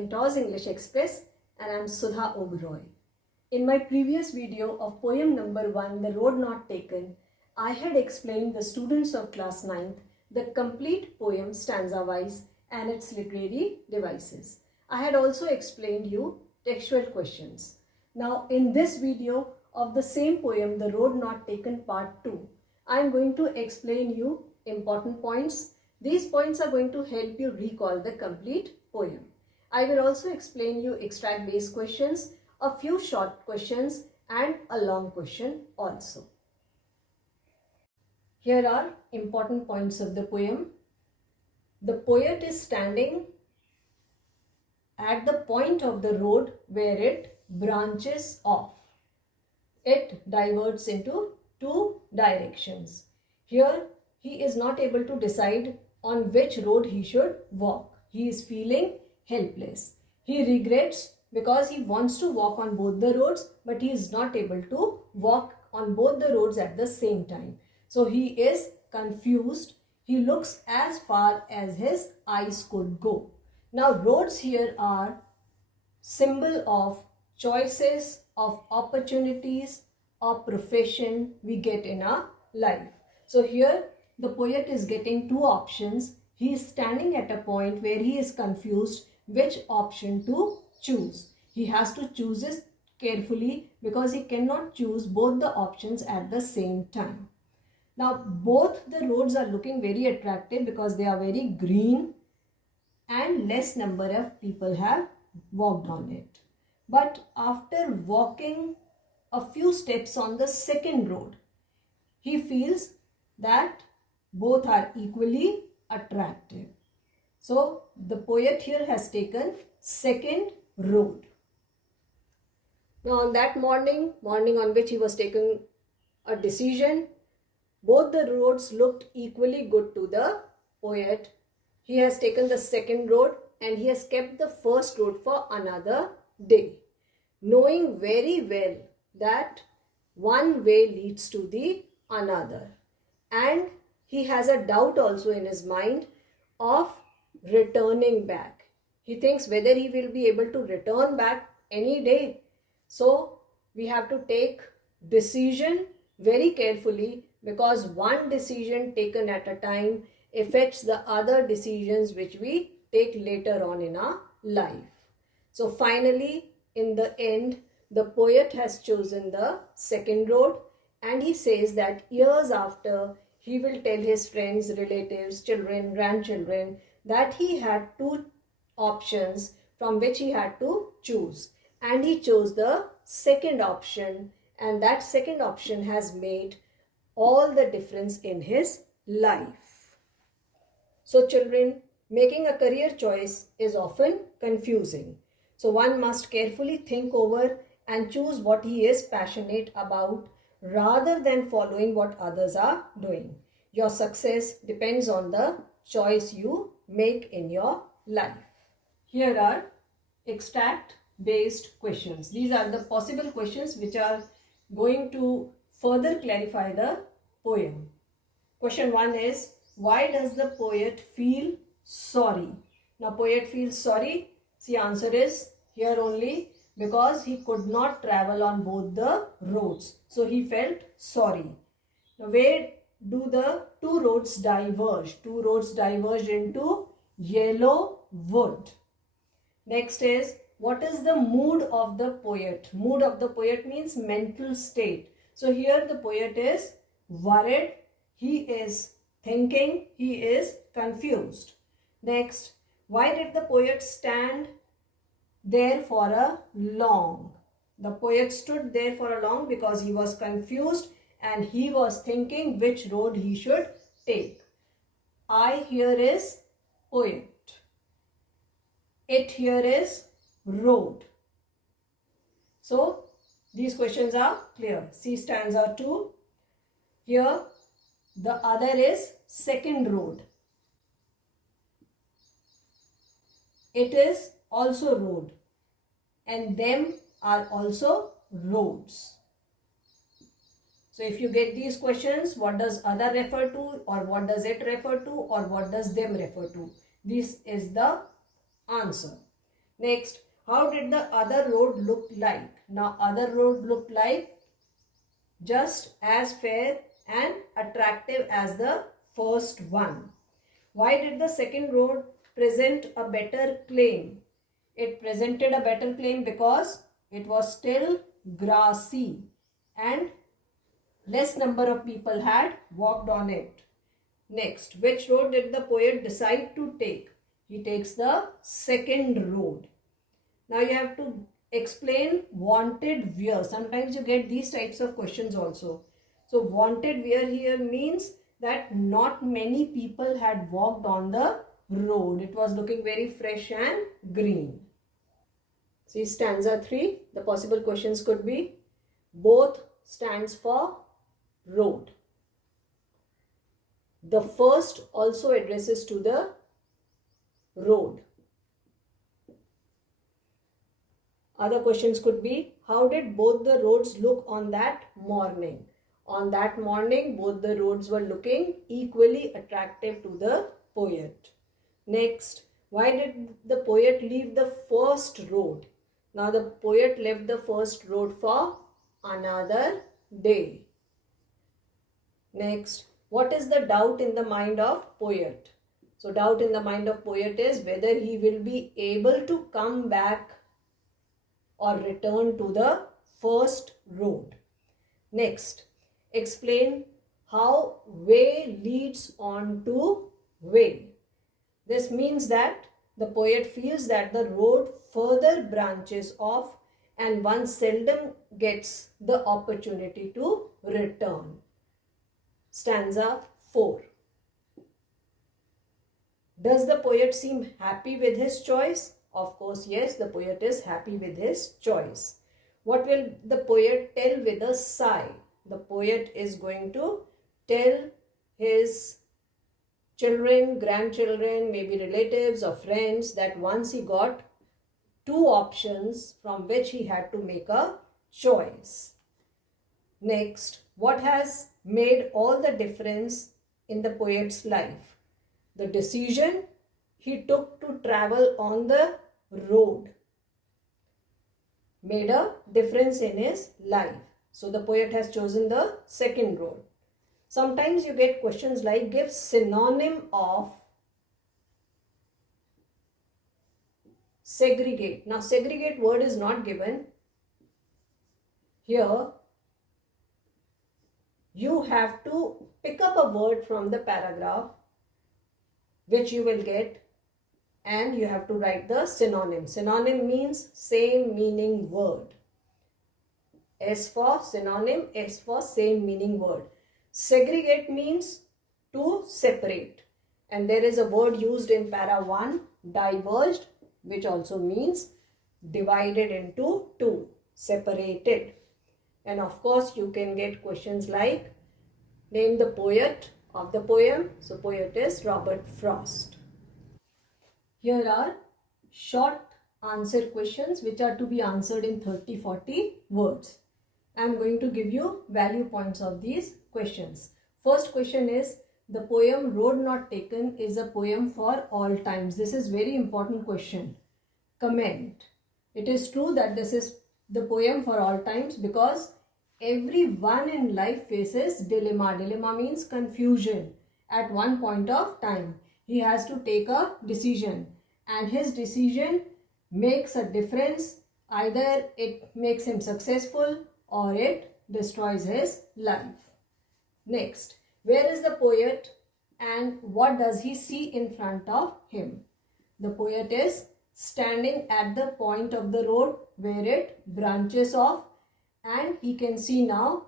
Mentor's English Express, and I'm Sudha Oberoi. In my previous video of poem number 1, The Road Not Taken, I had explained the students of class 9th the complete poem stanza-wise and its literary devices. I had also explained you textual questions. Now in this video of the same poem, The Road Not Taken Part 2, I am going to explain you important points. These points are going to help you recall the complete poem. I will also explain you extract based questions, a few short questions and a long question also. Here are important points of the poem. The poet is standing at the point of the road where it branches off. It diverts into two directions. Here he is not able to decide on which road he should walk. He is feeling helpless. He regrets because he wants to walk on both the roads, but he is not able to walk on both the roads at the same time. So he is confused. He looks as far as his eyes could go. Now roads here are symbol of choices, of opportunities, of profession we get in our life. So here the poet is getting two options. He is standing at a point where he is confused which option to choose. He has to choose it carefully because he cannot choose both the options at the same time. Now both the roads are looking very attractive because they are very green and less number of people have walked on it. But after walking a few steps on the second road, he feels that both are equally attractive. So the poet here has taken second road. Now on that morning on which he was taking a decision, both the roads looked equally good to the poet. He has taken the second road and he has kept the first road for another day, knowing very well that one way leads to the another. And he has a doubt also in his mind of returning back. He thinks whether he will be able to return back any day. So we have to take decision very carefully because one decision taken at a time affects the other decisions which we take later on in our life. So finally, in the end, the poet has chosen the second road and he says that years after, he will tell his friends, relatives, children, grandchildren that he had two options from which he had to choose. And he chose the second option, and that second option has made all the difference in his life. So children, making a career choice is often confusing. So one must carefully think over and choose what he is passionate about rather than following what others are doing. Your success depends on the choice you make in your life. Here are extract based questions. These are the possible questions which are going to further clarify the poem. Question 1 is, why does the poet feel sorry? Now poet feels sorry. See, answer is here only because he could not travel on both the roads. So he felt sorry. Now where do the two roads diverge? Two roads diverge into yellow wood. Next is, what is the mood of the poet? Mood of the poet means mental state. So here the poet is worried, he is thinking, he is confused. Next, why did the poet stand there for a long? The poet stood there for a long because he was confused and he was thinking which road he should take. I here is poet. It here is road. So these questions are clear. See stanza 2. Here the other is second road. It is also road and them are also roads. So if you get these questions, what does other refer to, or what does it refer to, or what does them refer to? This is the answer. Next, how did the other road look like? Now, other road looked like just as fair and attractive as the first one. Why did the second road present a better claim? It presented a better claim because it was still grassy and less number of people had walked on it. Next, which road did the poet decide to take? He takes the second road. Now you have to explain wanted where. Sometimes you get these types of questions also. So wanted where here means that not many people had walked on the road. It was looking very fresh and green. See stanza 3. The possible questions could be both stands for road. The first also addresses to the road. Other questions could be, how did both the roads look on that morning? On that morning, both the roads were looking equally attractive to the poet. Next, why did the poet leave the first road? Now, the poet left the first road for another day. Next, what is the doubt in the mind of poet? So, doubt in the mind of poet is whether he will be able to come back or return to the first road. Next, explain how way leads on to way. This means that the poet feels that the road further branches off and one seldom gets the opportunity to return. Stanza 4. Does the poet seem happy with his choice? Of course, yes, the poet is happy with his choice. What will the poet tell with a sigh? The poet is going to tell his children, grandchildren, maybe relatives or friends that once he got two options from which he had to make a choice. Next, what has made all the difference in the poet's life? The decision he took to travel on the road made a difference in his life. So the poet has chosen the second road. Sometimes you get questions like give synonym of segregate. Now segregate word is not given. Here you have to pick up a word from the paragraph which you will get and you have to write the synonym. Synonym means same meaning word. S for synonym, S for same meaning word. Segregate means to separate. And there is a word used in para 1, diverged, which also means divided into two, separated. And of course, you can get questions like name the poet of the poem. So, poet is Robert Frost. Here are short answer questions which are to be answered in 30-40 words. I am going to give you value points of these questions. First question is, the poem Road Not Taken is a poem for all times. This is very important question. Comment. It is true that this is the poem for all times because everyone in life faces dilemma. Dilemma means confusion at one point of time. He has to take a decision and his decision makes a difference. Either it makes him successful or it destroys his life. Next, where is the poet and what does he see in front of him? The poet is standing at the point of the road where it branches off and he can see now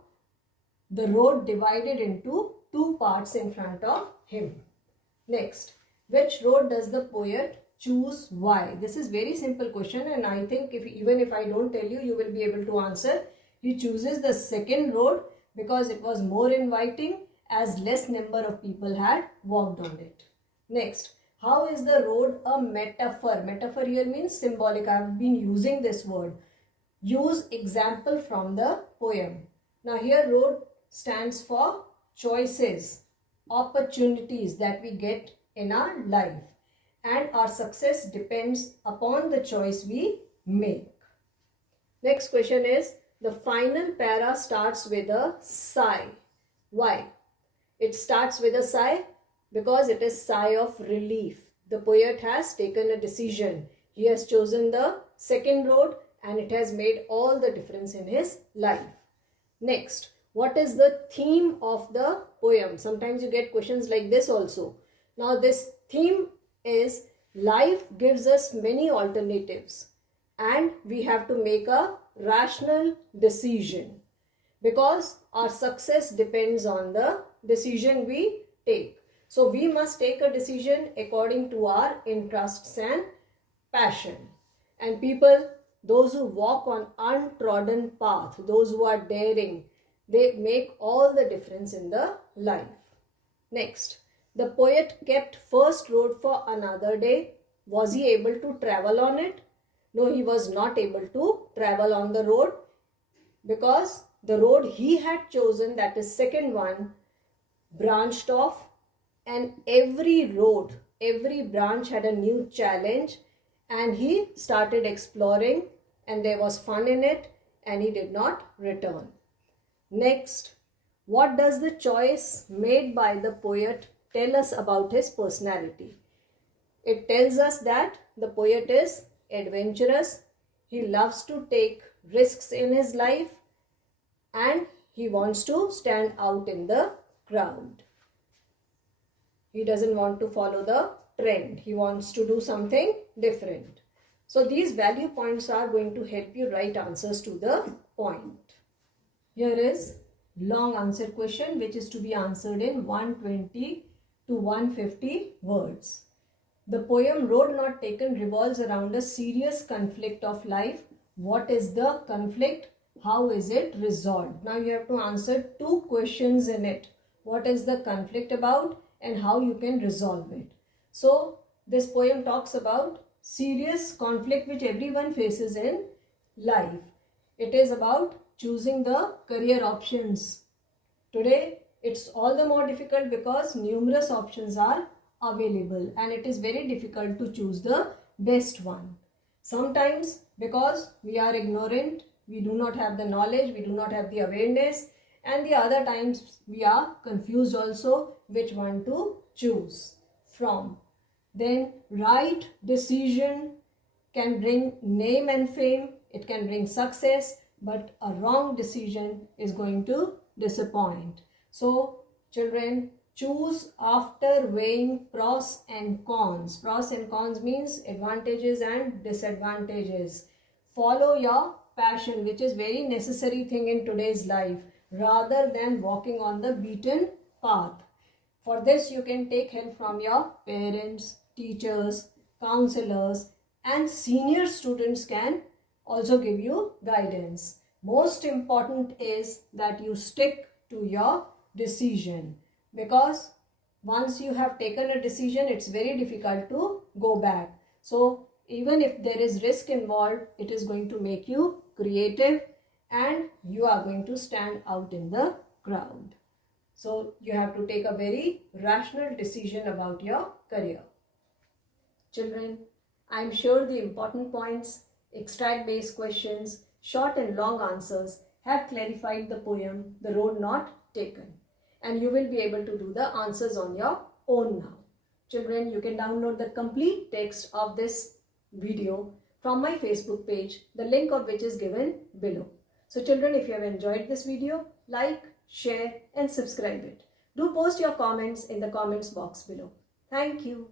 the road divided into two parts in front of him. Next, which road does the poet choose? Why? This is very simple question and I think even if I don't tell you, you will be able to answer. He chooses the second road because it was more inviting as less number of people had walked on it. Next, how is the road a metaphor? Metaphor here means symbolic. I have been using this word. Use example from the poem. Now here road stands for choices, opportunities that we get in our life. and our success depends upon the choice we make. Next question is, the final para starts with a sigh. Why? It starts with a sigh because it is sigh of relief. The poet has taken a decision. He has chosen the second road and it has made all the difference in his life. Next, what is the theme of the poem? Sometimes you get questions like this also. Now this theme is, life gives us many alternatives and we have to make a rational decision because our success depends on the decision we take. So we must take a decision according to our interests and passion. And people, those who walk on untrodden path, those who are daring, they make all the difference in the life. Next, the poet kept first road for another day. Was he able to travel on it? No, he was not able to travel on the road because the road he had chosen, that is second one, branched off, and every road, every branch had a new challenge, and he started exploring and there was fun in it and he did not return. Next, what does the choice made by the poet tell us about his personality? It tells us that the poet is adventurous, he loves to take risks in his life, and he wants to stand out in the crowd. He doesn't want to follow the trend. He wants to do something different. So these value points are going to help you write answers to the point. Here is long answer question which is to be answered in 120 to 150 words. The poem Road Not Taken revolves around a serious conflict of life. What is the conflict? How is it resolved? Now you have to answer two questions in it. What is the conflict about and how you can resolve it? So this poem talks about serious conflict which everyone faces in life. It is about choosing the career options. Today it's all the more difficult because numerous options are available and it is very difficult to choose the best one. Sometimes because we are ignorant, we do not have the knowledge, we do not have the awareness, and the other times we are confused also which one to choose from. Then right decision can bring name and fame, it can bring success, but a wrong decision is going to disappoint. So children, choose after weighing pros and cons. Pros and cons means advantages and disadvantages. Follow your passion, which is very necessary thing in today's life, rather than walking on the beaten path. For this you can take help from your parents, teachers, counselors, and senior students can also give you guidance. Most important is that you stick to your decision, because once you have taken a decision, it's very difficult to go back. So even if there is risk involved, it is going to make you creative and you are going to stand out in the crowd. So you have to take a very rational decision about your career. Children, I am sure the important points, extract based questions, short and long answers have clarified the poem The Road Not Taken, and you will be able to do the answers on your own now. Children, you can download the complete text of this video from my Facebook page, the link of which is given below. So children, if you have enjoyed this video, like, share and subscribe it. Do post your comments in the comments box below. Thank you.